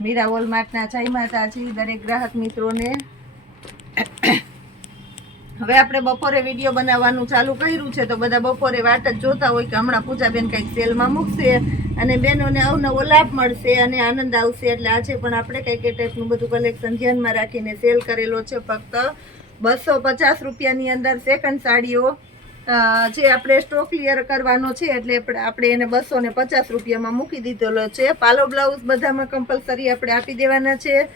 મીરા વોલમાર્ટના જય માતાજી દરેક ગ્રાહક મિત્રોને। હવે આપણે બપોરે વિડીયો બનાવવાનું ચાલુ કર્યું છે, તો બધા બપોરે વાટ જ જોતા હોય કે હમણાં પૂજાબેન કંઈક સેલમાં મૂકશે અને બહેનોને અવનવો લાભ મળશે અને આનંદ આવશે। એટલે આજે પણ આપણે કંઈક એ ટાઈપનું બધું કલેક્શન ધ્યાનમાં રાખીને સેલ કરેલો છે। ફક્ત 250 રૂપિયાની અંદર સેકન્ડ સાડીઓ જે આપણે સ્ટોક ક્લિયર કરવાનો છે, એટલે આપણે એને 250 રૂપિયામાં મૂકી દીધેલો છે। પાલો બ્લાઉઝ બધામાં કમ્પલસરી આપણે આપી દેવાના છે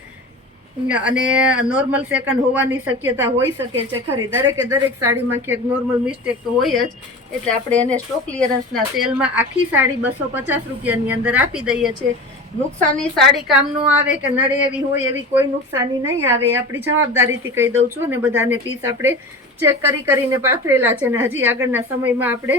અને નોર્મલ સેકન્ડ હોવાની શક્યતા હોઈ શકે છે ખરી। દરેક સાડીમાં ક્યાંક નોર્મલ મિસ્ટેક તો હોય જ, એટલે આપણે એને સ્ટોક ક્લિયરન્સના સેલમાં આખી સાડી 250 રૂપિયાની અંદર આપી દઈએ છીએ। નુકસાની સાડી કામ ન આવે કે નડે એવી હોય એવી કોઈ નુકસાની નહીં આવે, એ આપણી જવાબદારીથી કહી દઉં છું। અને બધાને પીસ આપણે ચેક કરીને પાથરેલા છે, અને હજી આગળના સમયમાં આપણે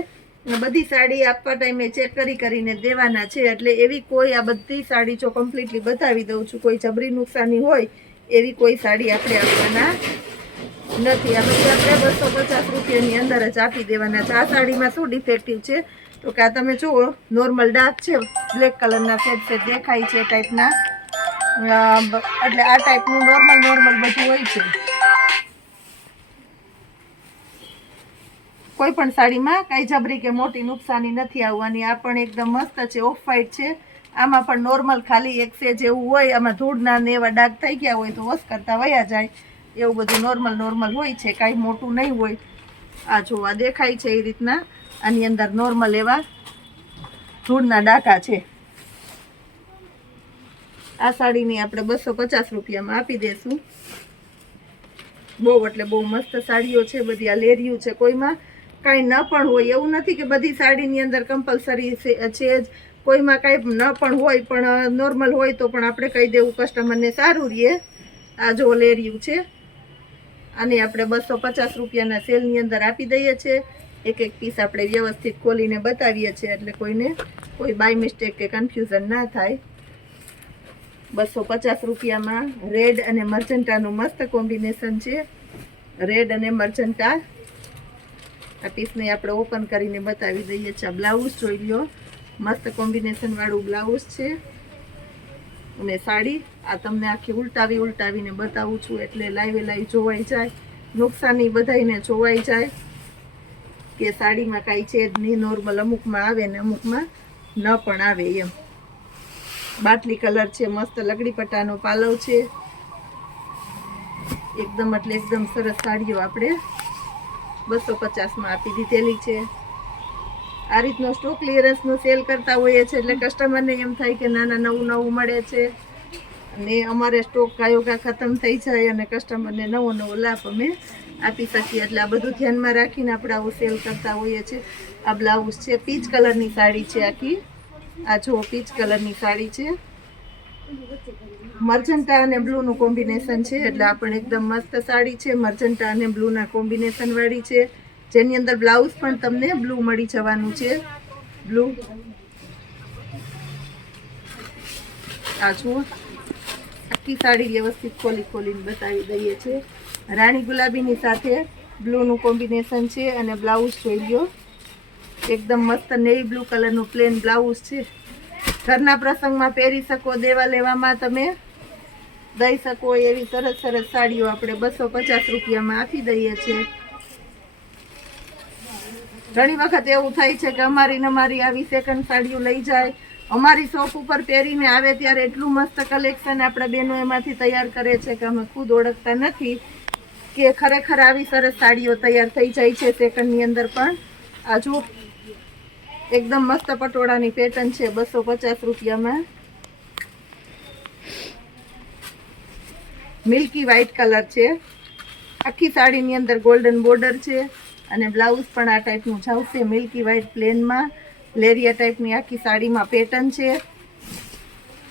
બધી સાડી આપવા ટાઈમે ચેક કરીને દેવાના છે। એટલે એવી કોઈ આ બધી સાડી જો કમ્પ્લીટલી બતાવી દઉં છું, કોઈ જબરી નુકસાની હોય એવી કોઈ સાડી આપણે આપવાના નથી। આ બધી આપણે 250 રૂપિયાની અંદર જ આપી દેવાના છે। આ સાડીમાં શું ડિફેક્ટિવ છે તો કે આ તમે જુઓ નોર્મલ ડાર્ક છે, બ્લેક કલરના શેડ દેખાય છે ટાઈપના, એટલે આ ટાઈપનું નોર્મલ બધું હોય છે। કોઈ પણ સાડીમાં કઈ જબરી કે મોટી નુકસાની નથી આવવાની। આ પણ એકદમ મસ્ત છે, ઓફ વ્હાઈટ છે। આમાં પણ નોર્મલ ખાલી એક સેજ એવું હોય, આમાં ધૂળના ને એવા ડાઘ થઈ ગયા હોય તો વોશ કરતા વયા જાય, એવું બધું નોર્મલ હોય છે, કાંઈ મોટું નહીં હોય। આ જોવા દેખાય છે એ રીતના આની અંદર નોર્મલ એવા ધૂળના ડાઘા છે। આ સાડીની આપણે 250 રૂપિયામાં આપી દેશું। બહુ એટલે બહુ મસ્ત સાડીઓ છે બધી। આ લેરિયું છે, કોઈમાં કાંઈ ન પણ હોય એવું નથી કે બધી સાડીની અંદર કમ્પલસરી છે જ, કોઈમાં કાંઈ ન પણ હોય, પણ નોર્મલ હોય તો પણ આપણે કહી દેવું કસ્ટમરને સારું રહે। આ જો લેરિયું છે, આને આપણે 250 રૂપિયાના સેલની અંદર આપી દઈએ છીએ। એક પીસ આપણે વ્યવસ્થિત ખોલીને બતાવીએ છીએ, એટલે કોઈને કોઈ બાય મિસ્ટેક કે કન્ફ્યુઝન ના થાય। 250 રૂપિયામાં રેડ અને મર્જન્ટાનું મસ્ત કોમ્બિનેશન છે, રેડ અને મર્જન્ટા। આ પીસને આપણે ઓપન કરીને બતાવી દઈએ છીએ। આ બ્લાઉઝ જોઈ લો, મસ્ત કોમ્બિનેશન વાળું બ્લાઉઝ છે અને સાડી આ તમને આખી ઉલટાવીને બતાવું છું, એટલે લાઈવ જોવાઈ જાય, નુકસાની બધાઈને જોવાઈ જાય કે સાડીમાં કાંઈ છે જ નહીં, નોર્મલ અમુકમાં આવે ને અમુકમાં ન પણ આવે એમ। બાટલી કલર છે, મસ્ત લગડી પટ્ટાનો પાલવ છે, એકદમ એટલે એકદમ સરસ સાડીઓ આપણે 250માં આપી દીધેલી છે। આ રીતનો સ્ટોક ક્લિયરન્સનો સેલ કરતા હોઈએ છીએ, એટલે કસ્ટમરને એમ થાય કે નાના નવું મળે છે અને અમારે સ્ટોક કાયોગા ખતમ થઈ જાય અને કસ્ટમરને નવો લાભ અમે આપી શકીએ। એટલે આ બધું ધ્યાનમાં રાખીને આપણે આવું સેલ કરતા હોઈએ છીએ। આ બ્લાઉઝ છે, પીચ કલરની સાડી છે આખી। આ જો પીચ કલરની સાડી છે, મર્જન્ટા અને બ્લુનું કોમ્બિનેશન છે, એટલે આ પણ એકદમ મસ્ત સાડી છે, મર્જન્ટા અને બ્લુના કોમ્બિનેશન વાળી છે, જેની અંદર બ્લાઉઝ પણ તમને બ્લુ મળી જવાનું છે, બ્લુ। આ જુઓ આખી સાડી વ્યવસ્થિત ખોલીને બતાવી દઈએ છીએ। રાણી ગુલાબીની સાથે બ્લુનું કોમ્બિનેશન છે અને બ્લાઉઝ જોઈ લો, એકદમ મસ્ત નેવી બ્લુ કલરનું પ્લેન બ્લાઉઝ છે। ઘરના પ્રસંગમાં પહેરી શકો, દેવા લેવામાં તમે દઈ શકો એવી સરસ સાડીઓ આપણે 250 રૂપિયામાં આપી દઈએ છીએ। ઘણી વખત એવું થાય છે કે અમારી આવી સેકન્ડ સાડીઓ લઈ જાય, અમારી શોપ ઉપર પહેરીને આવે ત્યારે એટલું મસ્ત કલેક્શન આપણા બહેનો એમાંથી તૈયાર કરે છે કે અમે ખુદ ઓળખતા નથી કે ખરેખર આવી સરસ સાડીઓ તૈયાર થઈ જાય છે સેકન્ડની અંદર પણ। આ જો એકદમ મસ્ત પટોળાની પેટર્ન છે 250 રૂપિયામાં। મિલ્કી વ્હાઈટ કલર છે, આખી સાડીની અંદર ગોલ્ડન બોર્ડર છે અને બ્લાઉઝ પણ આ ટાઈપનું જ આવશે, મિલ્કી વ્હાઈટ પ્લેનમાં લેરિયા ટાઈપની આખી સાડીમાં પેટર્ન છે।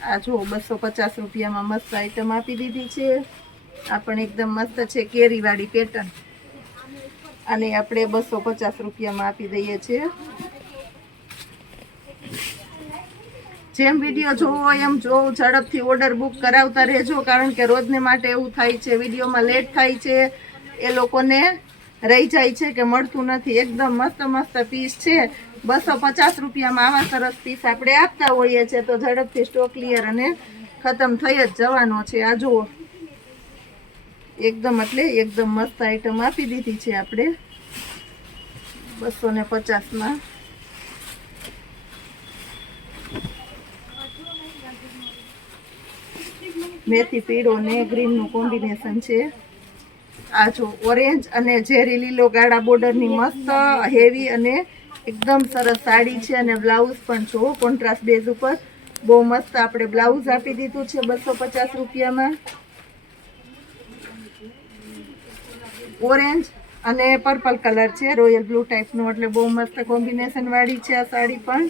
આ જો 250 રૂપિયામાં મસ્ત આઈટમ આપી દીધી છે। આ પણ એકદમ મસ્ત છે, કેરીવાળી પેટર્ન, અને આપણે 250 રૂપિયામાં આપી દઈએ છીએ। જેમ વિડીયો જોવો હોય એમ જોવો, ઝડપથી ઓર્ડર બુક કરાવતા રહેજો, કારણ કે રોજને માટે એવું થાય છે વિડીયોમાં લેટ થાય છે, એ લોકોને રહી જાય છે કે મળતું નથી। એકદમ મસ્ત પીસ છે, 250 રૂપિયામાં આવા સરસ પીસ આપણે આપતા હોઈએ છીએ, તો ઝડપથી સ્ટોક ક્લિયર અને ખતમ થઈ જ જવાનો છે. આ જુઓ એકદમ એટલે એકદમ મસ્ત આઈટમ આપી દીધી છે આપણે 250માં. મેથી પીળો ને ગ્રીનનું કોમ્બિનેશન છે. આ જો ઓરેન્જ અને ઝેરી લીલો ગાળા બોર્ડરની મસ્ત હેવી અને એકદમ સરસ સાડી છે. અને બ્લાઉઝ પણ જો કોન્ટ્રાસ્ટ બેઝ ઉપર બહુ મસ્ત આપણે બ્લાઉઝ આપી દીધું છે 250 રૂપિયામાં. ઓરેન્જ અને પર્પલ કલર છે, રોયલ બ્લુ ટાઈપનું, એટલે બહુ મસ્ત કોમ્બિનેશન વાળી છે આ સાડી પણ.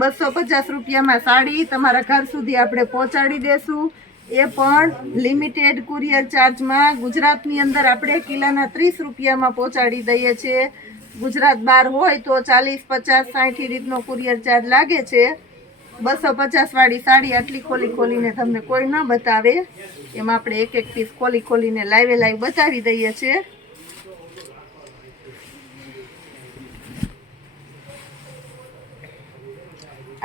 ₹250 સાડી તમારા ઘર સુધી આપણે પહોંચાડી દેશું, એ પણ લિમિટેડ કુરિયર ચાર્જમાં. ગુજરાતની અંદર આપણે કિલ્લાના 30 રૂપિયામાં પહોંચાડી દઈએ છીએ. ગુજરાત બહાર હોય તો 40, 50, 60 રીતનો કુરિયર ચાર્જ લાગે છે. 250 વાળી સાડી આટલી ખોલીને તમને કોઈ ન બતાવે, એમાં આપણે એક એક પીસ ખોલીને લાઈવ બતાવી દઈએ છીએ.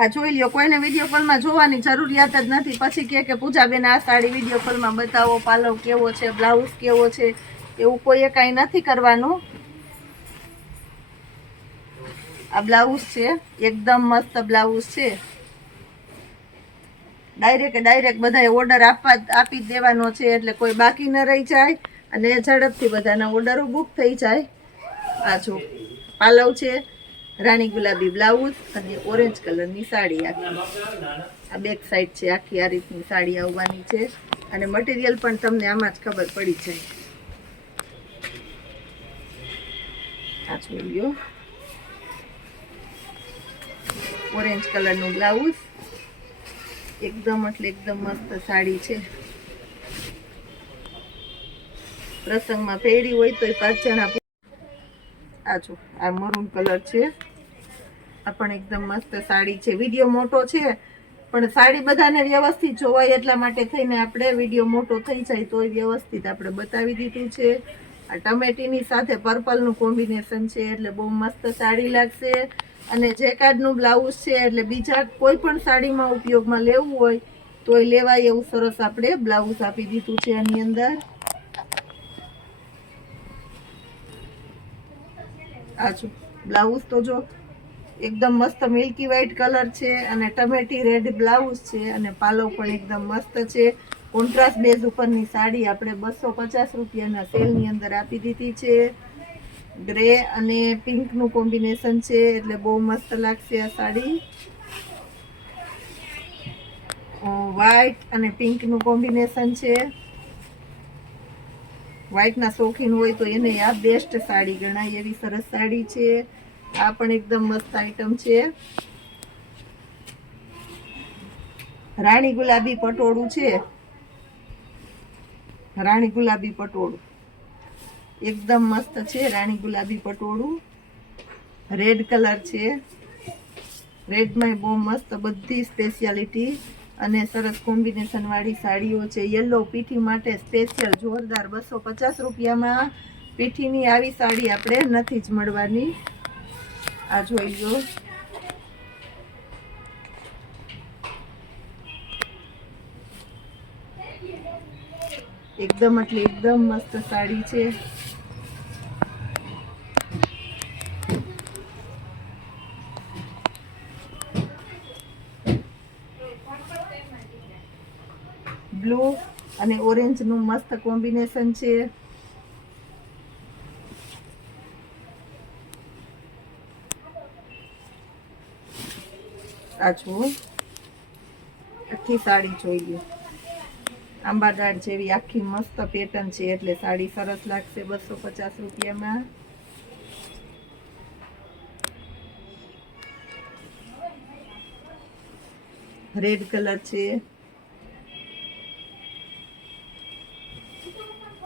આ જોઈ લ્યો, કોઈને વિડીયો કોલમાં જોવાની જરૂરિયાત જ નથી. પછી કે પૂજાબેન આ સાડી વિડીયો કોલમાં બતાવો, પાલવ કેવો છે, બ્લાઉઝ કેવો છે, એવું કોઈએ કાંઈ નથી કરવાનું. આ બ્લાઉઝ છે, એકદમ મસ્ત બ્લાઉઝ છે. ડાયરેક્ટ બધાએ ઓર્ડર આપી દેવાનો છે, એટલે કોઈ બાકી ન રહી જાય અને ઝડપથી બધાના ઓર્ડરો બુક થઈ જાય. આ જો પાલવ છે, રાણી ગુલાબી બ્લાઉઝ અને ઓરેન્જ કલરની સાડી. આ બેક સાઈડ છે, આખી આ રીતની સાડી આવવાની છે. અને મટીરિયલ પણ તમને આમાં જ ખબર પડી જાય. આ જોઈ લ્યો, ઓરેન્જ કલરનું બ્લાઉઝ, એકદમ એટલે એકદમ મસ્ત સાડી છે. પ્રસંગમાં પહેરી હોય તો 5 જણા. આ જો આ મરૂન કલર છે, આ પણ એકદમ મસ્ત સાડી છે. વિડીયો મોટો છે પણ સાડી બધાને વ્યવસ્થિત જોવાય એટલા માટે થઈને આપણે વિડીયો મોટો થઈ જાય તો વ્યવસ્થિત આપણે બતાવી દીધું છે. આ ટમેટીની સાથે પર્પલનું કોમ્બિનેશન છે, એટલે બહુ મસ્ત સાડી લાગશે. અને જેકાર્ડનું બ્લાઉઝ છે, એટલે બીજા કોઈ પણ સાડીમાં ઉપયોગમાં લેવું હોય તોય લેવાય એવું સરસ આપણે બ્લાઉઝ આપી દીધું છે આની અંદર. આ જો બ્લાઉઝ તો જો એકદમ મસ્ત મિલ્કી વ્હાઈટ કલર છે અને ટમેટી રેડ બ્લાઉઝ છે. અને પાલવ પણ એકદમ મસ્ત છે. કોન્ટ્રાસ્ટ બેઝ ઉપરની સાડી આપણે 250 રૂપિયાના સેલની અંદર આપી દીધી છે. ગ્રે અને પિંકનું કોમ્બિનેશન છે, એટલે બહુ મસ્ત લાગશે આ સાડી. વ્હાઈટ અને પિંકનું કોમ્બિનેશન છે. વ્હાઈટના શોખીન હોય તો એને આ બેસ્ટ સાડી ગણાય એવી સરસ સાડી છે. આ પણ એકદમ મસ્ત આઈટમ છે. રાણી ગુલાબી પટોળું છે, રાણી ગુલાબી પટોળું એકદમ મસ્ત છે. રાણી ગુલાબી પટોળું રેડ કલર છે. રેડમાં બહુ મસ્ત બધી સ્પેશિયાલિટી અને સરસ કોમ્બિનેશન વાળી સાડીઓ છે. યલો પીઠી માટે સ્પેશિયલ જોરદાર 250 રૂપિયામાં પીઠીની આવી સાડી આપણે નથી જ મળવાની. આ જોઈ લો, એકદમ એટલે એકદમ મસ્ત સાડી છે. બ્લુ અને ઓરેન્જનું મસ્ત કોમ્બિનેશન છે. આ જો આખી સાડી જોઈ લો, આંબાદાળ જેવી આખી મસ્ત પેટર્ન છે, એટલે સાડી સરસ લાગશે 250 રૂપિયામાં. રેડ કલર છે.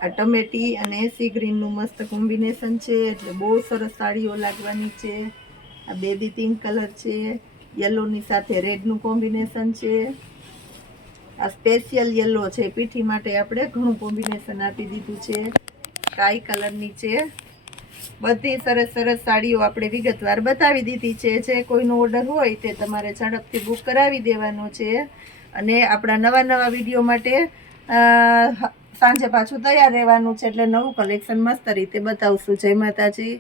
આ ટમેટી અને સી ગ્રીનનું મસ્ત કોમ્બિનેશન છે, એટલે બહુ સરસ સાડીઓ લાગવાની છે. આ બેબી પિંક કલર છે, યલોની સાથે રેડનું કોમ્બિનેશન છે. આ સ્પેશિયલ યલો છે, પીઠી માટે આપણે ઘણું કોમ્બિનેશન આપી દીધું છે. સ્કાય કલરની છે, બધી સરસ સરસ સાડીઓ આપણે વિગતવાર બતાવી દીધી છે. જે કોઈનો ઓર્ડર હોય તે તમારે ઝડપથી બુક કરાવી દેવાનો છે. અને આપણા નવા વિડીયો માટે સાંજે પાછું તૈયાર રહેવાનું છે, એટલે નવું કલેક્શન મસ્ત રીતે બતાવશું. જય માતાજી.